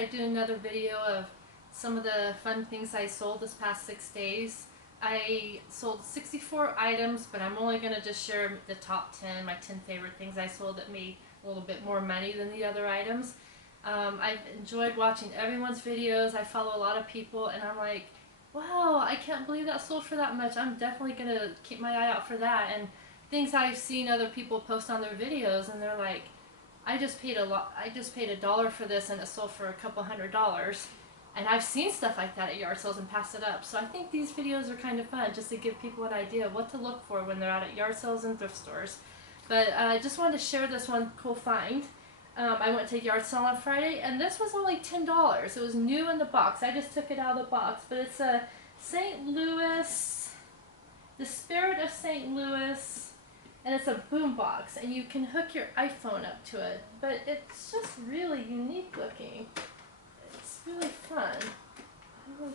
I'd do another video of some of the fun things I sold this past 6 days. I sold 64 items, but I'm only going to just share the top 10, my 10 favorite things I sold that made a little bit more money than the other items. I've enjoyed watching everyone's videos. I follow a lot of people and I'm like, wow, I can't believe that sold for that much. I'm definitely going to keep my eye out for that. And things I've seen other people post on their videos and they're like, I just paid $1 for this and it sold for a couple $100. And I've seen stuff like that at yard sales and passed it up. So I think these videos are kind of fun just to give people an idea of what to look for when they're out at yard sales and thrift stores. But I just wanted to share this one cool find. I went to a yard sale on Friday and this was only $10. It was new in the box. I just took it out of the box. But it's a St. Louis, the Spirit of St. Louis, and it's a boom box and you can hook your iPhone up to it. But it's just really unique looking. It's really fun.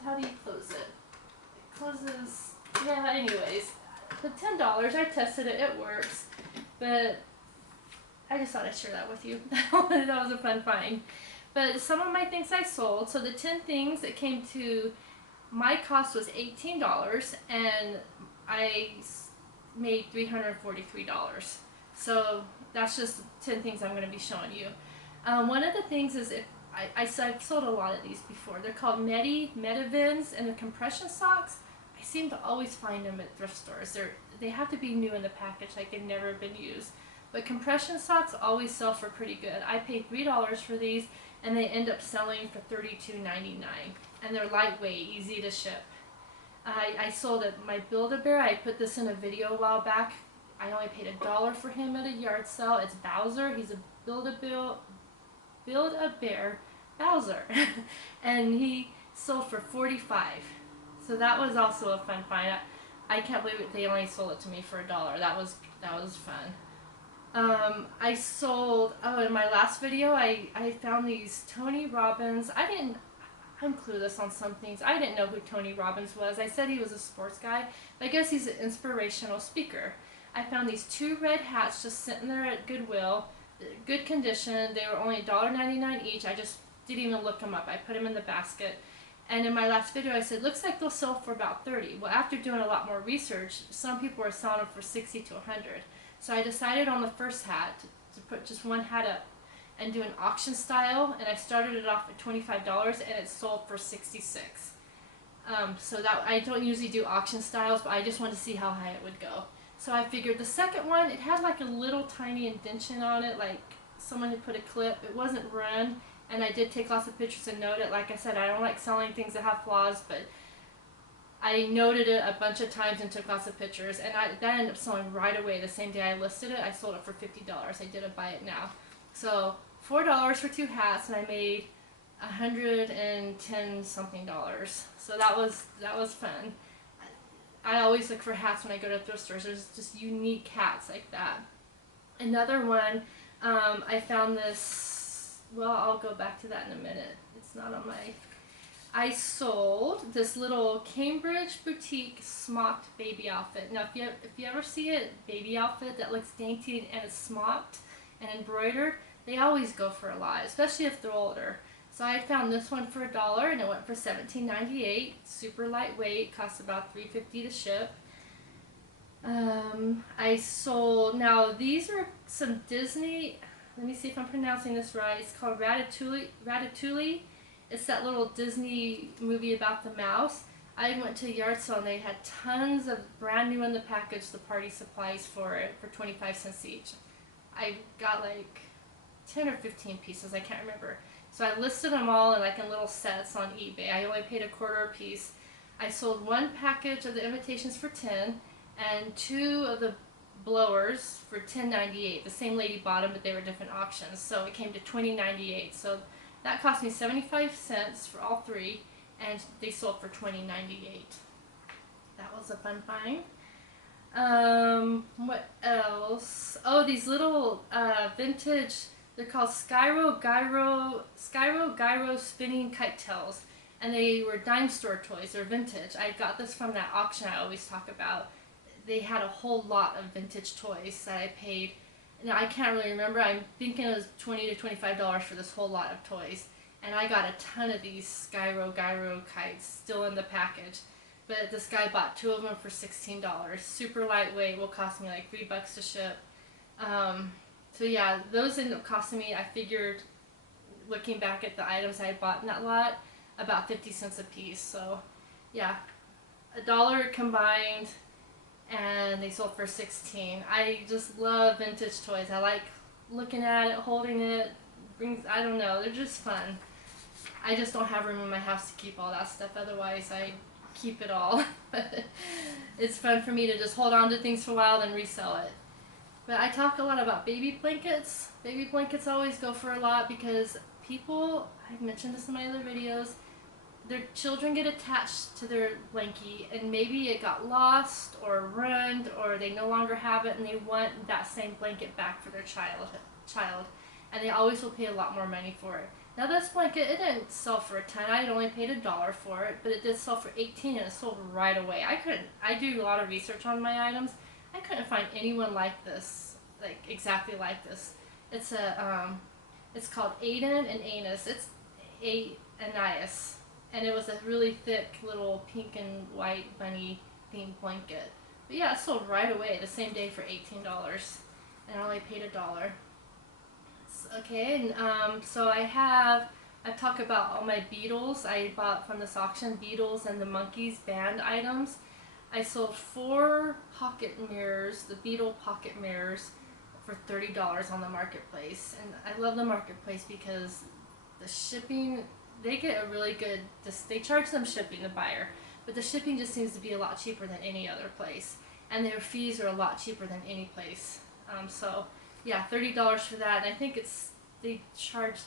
How do you close it? It closes, yeah, anyways. For $10, I tested it, it works. But I just thought I'd share that with you. That was a fun find. But some of my things I sold, so the 10 things that came to, my cost was $18 and I made $343. So that's just 10 things I'm going to be showing you. One of the things is I've sold a lot of these before. They're called Medivins, and the compression socks. I seem to always find them at thrift stores. They have to be new in the package, like they've never been used. But compression socks always sell for pretty good. I paid $3 for these, and they end up selling for $32.99. And they're lightweight, easy to ship. I sold my Build-A-Bear. I put this in a video a while back. I only paid $1 for him at a yard sale. It's Bowser. He's a Build-A-Bear Bowser. And he sold for $45. So that was also a fun find. I can't believe they only sold it to me for $1. That was fun. I sold, in my last video I found these Tony Robbins. I'm clueless on some things. I didn't know who Tony Robbins was. I said he was a sports guy, but I guess he's an inspirational speaker. I found these 2 red hats just sitting there at Goodwill. Good condition. They were only $1.99 each. I just didn't even look them up. I put them in the basket. And in my last video I said, looks like they'll sell for about $30. Well, after doing a lot more research, some people are selling them for $60 to $100. So I decided on the first hat to put just one hat up and do an auction style, and I started it off at $25 and it sold for $66. So that I don't usually do auction styles, but I just wanted to see how high it would go. So I figured the second one, it had like a little tiny indentation on it, like someone had put a clip. It wasn't run, and I did take lots of pictures and note it. Like I said, I don't like selling things that have flaws, but I noted it a bunch of times and took lots of pictures, and that ended up selling right away. The same day I listed it, I sold it for $50. I did a buy it now. So $4 for 2 hats, and I made $110 something. So that was fun. I always look for hats when I go to thrift stores. There's just unique hats like that. Another one, I found this, well, I'll go back to that in a minute. It's not on my... I sold this little Cambridge boutique smocked baby outfit. Now, if you ever see a baby outfit that looks dainty and it's smocked and embroidered, they always go for a lot, especially if they're older. So I found this one for $1 and it went for $17.98. Super lightweight, cost about $3.50 to ship. I sold, now these are some Disney, let me see if I'm pronouncing this right. It's called Ratatouille. It's that little Disney movie about the mouse. I went to a yard sale and they had tons of brand new in the package, the party supplies for it, for 25 cents each. I got like 10 or 15 pieces, I can't remember. So I listed them all in little sets on eBay. I only paid $0.25 a piece. I sold 1 package of the invitations for $10 and 2 of the blowers for $10.98. The same lady bought them, but they were different auctions. So it came to $20.98. So that cost me 75 cents for all 3, and they sold for $20.98. That was a fun find. What else? Oh, these little vintage, they're called Gyro spinning kite tails, and they were dime store toys. They're vintage. I got this from that auction I always talk about. They had a whole lot of vintage toys that I paid. Now I can't really remember. I'm thinking it was $20 to $25 for this whole lot of toys. and I got a ton of these gyro kites still in the package. But this guy bought 2 of them for $16. Super lightweight, will cost me like $3 to ship. So yeah, those ended up costing me, I figured, looking back at the items I had bought in that lot, about 50 cents a piece. So yeah, $1 combined, and they sold for 16. I just love vintage toys. I like looking at it, holding it. I don't know, they're just fun. I just don't have room in my house to keep all that stuff. Otherwise, I keep it all. It's fun for me to just hold on to things for a while, then resell it. But I talk a lot about baby blankets. Baby blankets always go for a lot because people, I've mentioned this in my other videos, their children get attached to their blankie and maybe it got lost or ruined or they no longer have it and they want that same blanket back for their child. And they always will pay a lot more money for it. Now this blanket, it didn't sell for a ton. I had only paid $1 for it, but it did sell for $18 and it sold right away. I do a lot of research on my items. I couldn't find anyone like this, like exactly like this. It's it's called Aiden and Anus. It's Anais, and it was a really thick little pink and white bunny themed blanket. But yeah, it sold right away the same day for $18, and I only paid $1. Okay, and so I talk about all my Beatles I bought from this auction, Beatles and the Monkeys band items. I sold 4 pocket mirrors, the Beatle pocket mirrors, for $30 on the marketplace. And I love the marketplace because the shipping, they get a really good, they charge them shipping, the buyer, but the shipping just seems to be a lot cheaper than any other place. And their fees are a lot cheaper than any place. So yeah, $30 for that. And I think they charge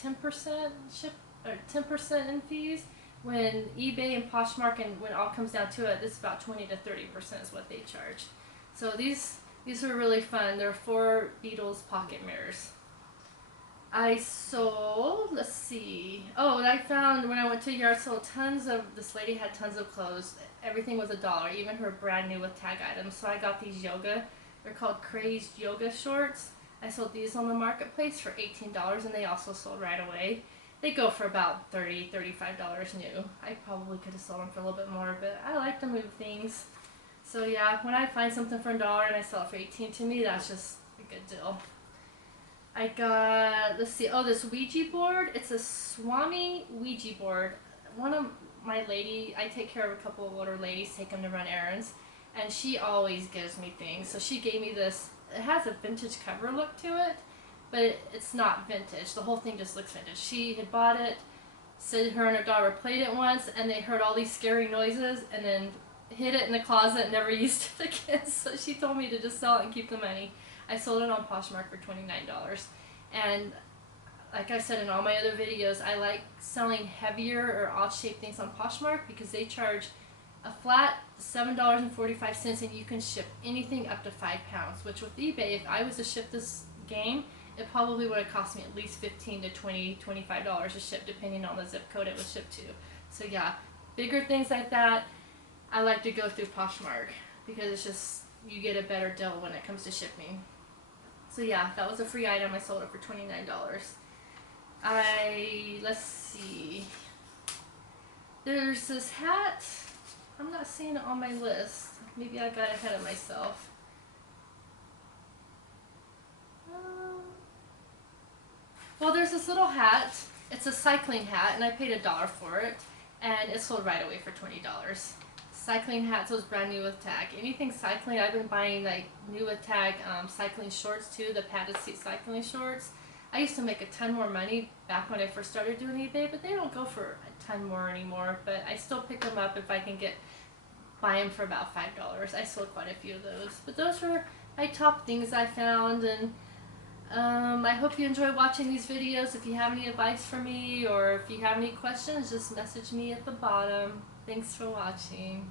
10% ship, or 10% in fees. When eBay and Poshmark, and when it all comes down to it, it's about 20 to 30% is what they charge. So these are really fun. They're 4 Beatles pocket mirrors. I sold, let's see. Oh, and I found when I went to a yard sale, this lady had tons of clothes. Everything was $1, even her brand new with tag items. So I got these they're called Crazed Yoga shorts. I sold these on the marketplace for $18 and they also sold right away. They go for about $30, $35 new. I probably could have sold them for a little bit more, but I like to move things. So yeah, when I find something for $1 and I sell it for $18, to me that's just a good deal. I got, let's see, oh, this Ouija board. It's a Swami Ouija board. One of my I take care of a couple of older ladies, take them to run errands, and she always gives me things. So she gave me this. It has a vintage cover look to it, but it's not vintage. The whole thing just looks vintage. She had bought it, said her and her daughter played it once, and they heard all these scary noises, and then hid it in the closet and never used it again. So she told me to just sell it and keep the money. I sold it on Poshmark for $29. And like I said in all my other videos, I like selling heavier or odd-shaped things on Poshmark because they charge a flat $7.45, and you can ship anything up to 5 pounds, which with eBay, if I was to ship this game, it probably would have cost me at least $15 to $20, $25 to ship, depending on the zip code it was shipped to. So yeah, bigger things like that, I like to go through Poshmark because it's just, you get a better deal when it comes to shipping. So yeah, that was a free item. I sold it for $29. Let's see. There's this hat. I'm not seeing it on my list. Maybe I got ahead of myself. Well, there's this little hat. It's a cycling hat, and I paid $1 for it, and it sold right away for $20. Cycling hat, so it's brand new with tag. Anything cycling, I've been buying like new with tag cycling shorts too, the padded seat cycling shorts. I used to make a ton more money back when I first started doing eBay, but they don't go for a ton more anymore. But I still pick them up if I can buy them for about $5. I sold quite a few of those. But those were my top things I found, and I hope you enjoy watching these videos. If you have any advice for me or if you have any questions, just message me at the bottom. Thanks for watching.